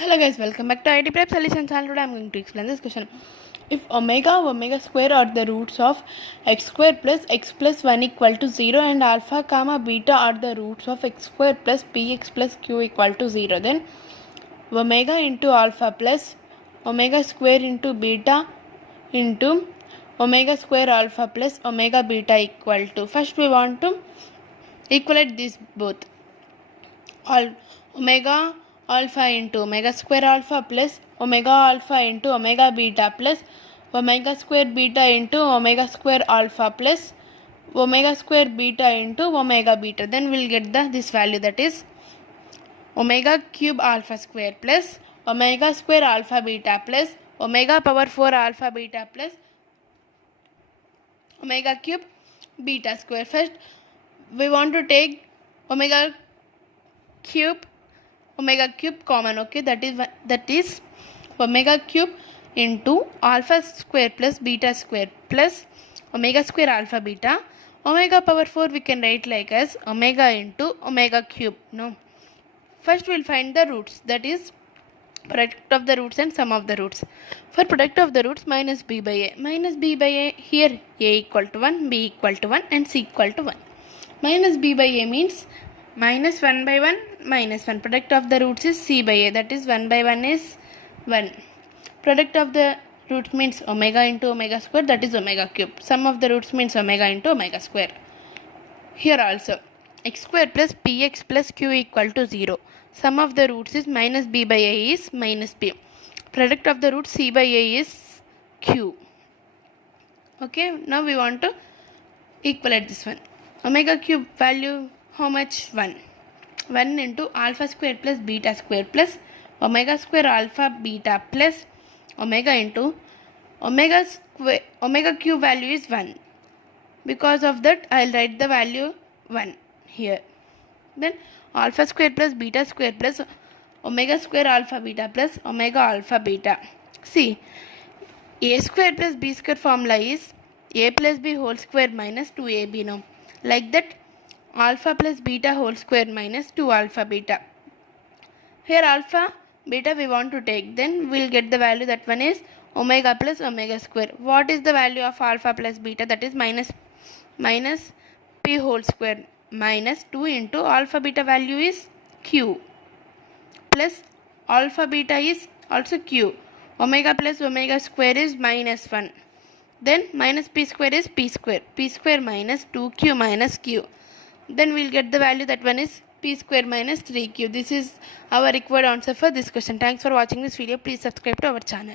Hello guys, welcome back to IT Prep Solutions, and today I am going to explain this question. If omega square are the roots of x square plus x plus 1 equal to 0 and alpha comma beta are the roots of x square plus px plus q equal to 0, then omega into alpha plus omega square into beta into omega square alpha plus omega beta equal to, first we want to equalate these both. Omega alpha into omega square alpha plus omega alpha into omega beta plus omega square beta into omega square alpha plus omega square beta into omega beta. Then we'll get this value, that is omega cube alpha square plus omega square alpha beta plus omega power 4 alpha beta plus omega cube beta square. First we want to take omega cube common, okay, that is omega cube into alpha square plus beta square plus omega square alpha beta. Omega power 4 we can write like as omega into omega cube. No, first we'll find the roots, that is product of the roots and sum of the roots. For product of the roots, minus b by a, here a equal to 1, b equal to 1 and c equal to 1. Minus b by a means minus 1 by 1 minus 1. Product of the roots is c by a, that is 1 by 1 is 1. Product of the roots means omega into omega square, that is omega cube. Sum of the roots means omega into omega square. Here also x square plus px plus q equal to 0. Sum of the roots is minus b by a is minus b. Product of the roots c by a is q. Okay, now we want to equalate this one. Omega cube value how much? 1. 1 into alpha square plus beta square plus omega square alpha beta plus omega into omega cube value is 1. Because of that I will write the value 1 here. Then alpha square plus beta square plus omega square alpha beta plus omega alpha beta. See, a square plus b square formula is a plus b whole square minus 2ab. Now, like that, alpha plus beta whole square minus 2 alpha beta. Here alpha beta we want to take, then we will get the value, that one is omega plus omega square. What is the value of alpha plus beta? That is minus p whole square minus 2 into alpha beta value is q plus alpha beta is also q. Omega plus omega square is minus 1. Then minus p square is p square minus 2q minus q. Then we'll get the value, that one is p square minus 3q. This is our required answer for this question. Thanks for watching this video. Please subscribe to our channel.